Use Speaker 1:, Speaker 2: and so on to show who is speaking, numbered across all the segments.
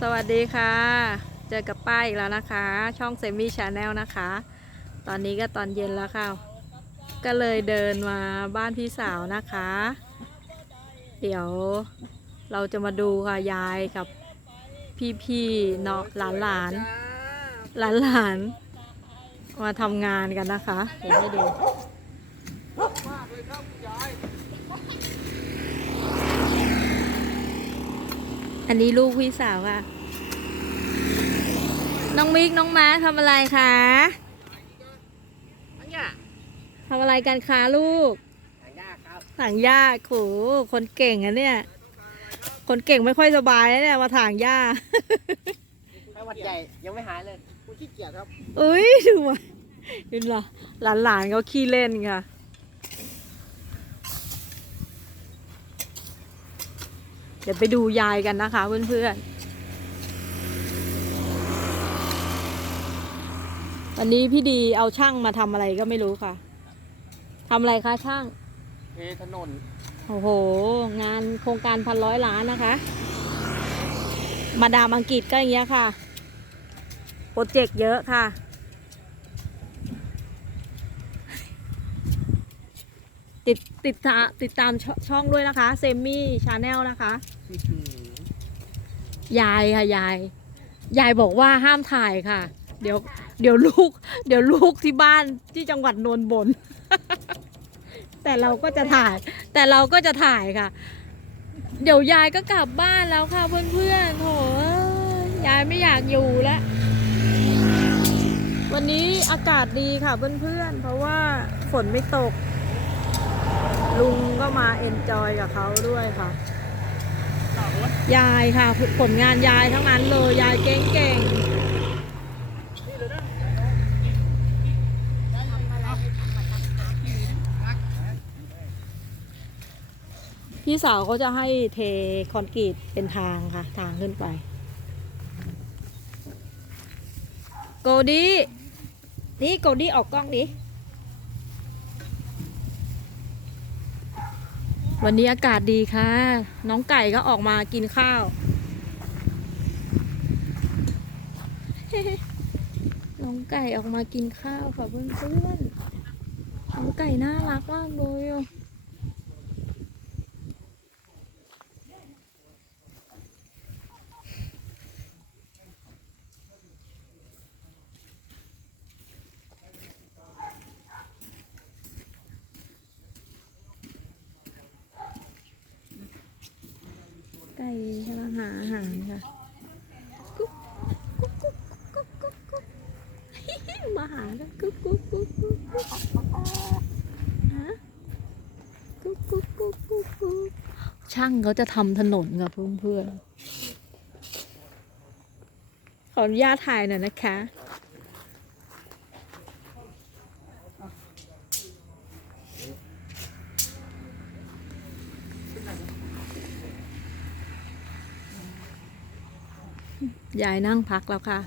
Speaker 1: สวัสดีค่ะ เจอกับป้าอีกแล้วนะคะ ช่องเซมี่ชาแนลนะคะ ตอนนี้ก็ตอนเย็นแล้วค่ะ ก็เลยเดินมาบ้านพี่สาวนะคะ เดี๋ยวเราจะมาดูค่ะยายกับพี่ๆเนาะหลานหลานหลานหลานๆมาทำงานกันนะคะ เดี๋ยวให้ดู อันนี้ลูกพี่สาวค่ะน้องมิกน้องมาร์คทำอะไรคะทำอะไรกันคะลูกถางหญ้าโขคนเก่งอะเนี่ย คนเก่งไม่ค่อยสบายนะเนี่ยมาถางหญ้าไข้หวัดใหญ่ยังไม่หายเลยกูขี้เกียจครับ เอ้ยดูมาดูเหรอหลานๆเขาขี้เล่นค่ะ เดี๋ยวไปดูยายกันนะคะ เพื่อนๆ วันนี้พี่ดีเอาช่างมาทำอะไรก็ไม่รู้ค่ะทำอะไรคะช่างเทถนน โอ้โห งานโครงการพันร้อยล้านนะคะ มาดามอังกฤษก็อย่างเงี้ยค่ะ โปรเจกต์เยอะค่ะ ติดติดตาติดตามชช่องด้วยนะคะเซมี่ชาแนลนะคะ ยายค่ะยาย ยายบอกว่าห้ามถ่ายค่ะ เดี๋ยวเดี๋ยวลูก เดี๋ยวลูกที่บ้านที่จังหวัดนนท์บน แต่เราก็จะถ่าย แต่เราก็จะถ่ายค่ะ เดี๋ยวยายก็กลับบ้านแล้วค่ะเพื่อนๆโถเอ้ยยายไม่อยากอยู่แล้ววันนี้อากาศดีค่ะเพื่อนๆเพราะว่าฝนไม่ตก ลุงก็มาเอนจอยกับเขาด้วยค่ะ ยายค่ะ ผลงานยายทั้งนั้นเลย ยายเก่งๆ พี่สาวเขาจะให้เทคอนกรีตเป็นทางค่ะ ทางขึ้นไป โกดี้นี่โกดี้ออกกล้องดิ วันนี้อากาศดีค่ะ น้องไก่ก็ออกมากินข้าว น้องไก่ออกมากินข้าวค่ะเพื่อนๆน้องไก่น่ารักมากเลยอะ ไก่กำลังหาอาหารค่ะกุ๊กกุ๊กกุ๊กกุ๊กกุ๊กกุ๊กมาหากันกุ๊กกุ๊กกุ๊กกุ๊กกุ๊กฮะกุ๊กกุ๊กกุ๊กกุ๊กกุ๊กช่างเขาจะทำถนนกับเพื่อนๆขออนุญาตถ่ายหน่อยนะคะ ยายนั่งพักแล้วค่ะ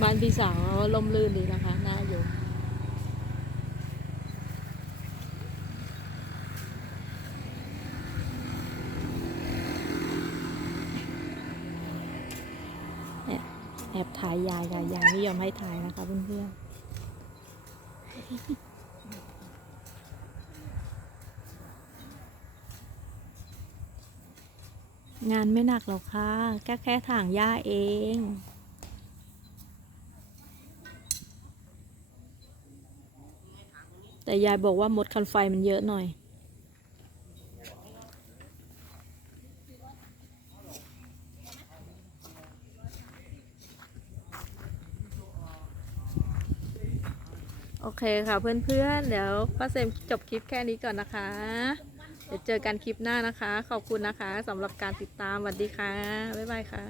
Speaker 1: บ้านพี่สาวลมลื่นดีนะคะน่าอยู่ แอบแอบถ่ายยายค่ะยายไม่ยอมให้ถ่ายนะคะเพื่อนๆงานไม่หนักหรอกค่ะแค่แค่ถางหญ้าเองแต่ยายบอกว่ามดคันไฟมันเยอะหน่อย เคค่ะเพื่อนๆ เดี๋ยวป้าเซมจบคลิปแค่นี้ก่อนนะคะ เดี๋ยวเจอกันคลิปหน้านะคะ ขอบคุณนะคะสำหรับการติดตามสวัสดีค่ะ บ๊ายบายค่ะ